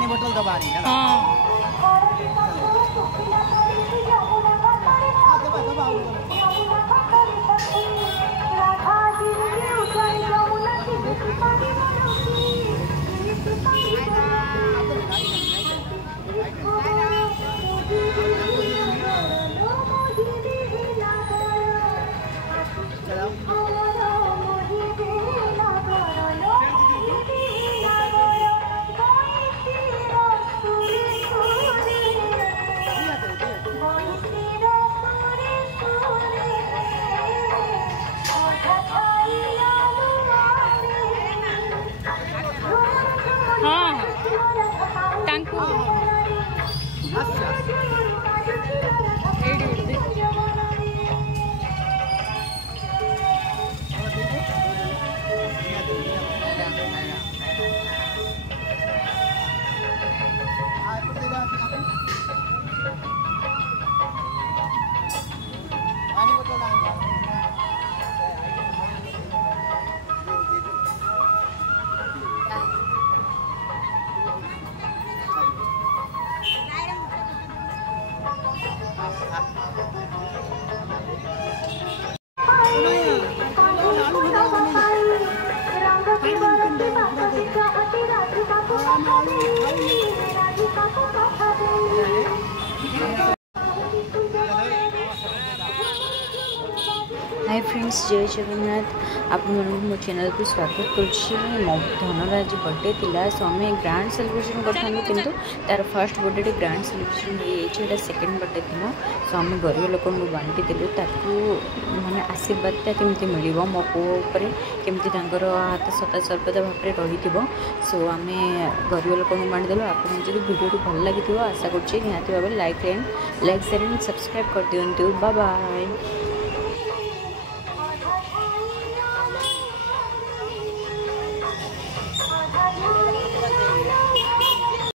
पानी बोतल दबा रही है। हाय फ्रेंड्स, जय जगन्नाथ। आप मो चैनल को स्वागत करुच्ची। मो धनर आज बर्थडे थिला, सो आम ग्रांड सेलिब्रेशन करूँ किंतु तार फर्स्ट बर्थडे ग्रांड सेलिब्रेशन हो सेकेंड बर्थडे थिला। सो आम गरीब लोक बांटी माने आशीर्वाद केमती मिल मो पुओ केमती हाथ सदा सर्वदा भाव रही। सो आम गरीब लोक बांटीदेलु। आपको जब वीडियो भल लगी आशा करुच्ची निहाती भाव लाइक शेयर एंड सब्सक्राइब कर दिंतु। Bye bye.